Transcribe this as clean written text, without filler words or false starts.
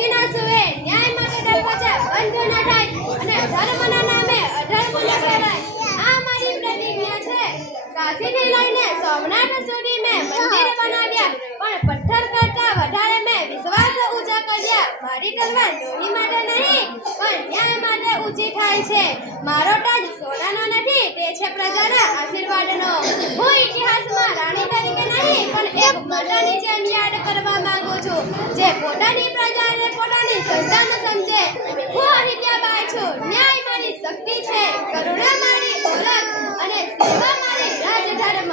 કાશી ના સુવે ન્યાય માટે દરવાજા બંધ ન થાય અને ધર્મના નામે અધર્મ ન કરાય આ મારી પ્રતિજ્ઞા છે કાશીથી લઈને સોમનાથ સુધી મેં મંદિર બનાવ્યા પણ પથ્થર કરતા વધારે મેં વિશ્વાસ ઊંચા કર્યા મારી તલવાર લોહી માટે નહીં પણ ન્યાય માટે ઊંચી થાય છે મારો તાજ સોનાનો નથી તે છે પ્રજાના આશીર્વાદનો હું ઇતિહાસમાં રાણી તરીકે નહીં પણ એક માતાની જેમ યાદ કરવા માંગુ છું જે પોતાની પ્રજાને પોતાની સંતાન સમજે હું અહિલ્યાબાઈ છું ન્યાય મારી શક્તિ છે કરુણા મારી ઓળખ અને સેવા મારી રાજધર્મ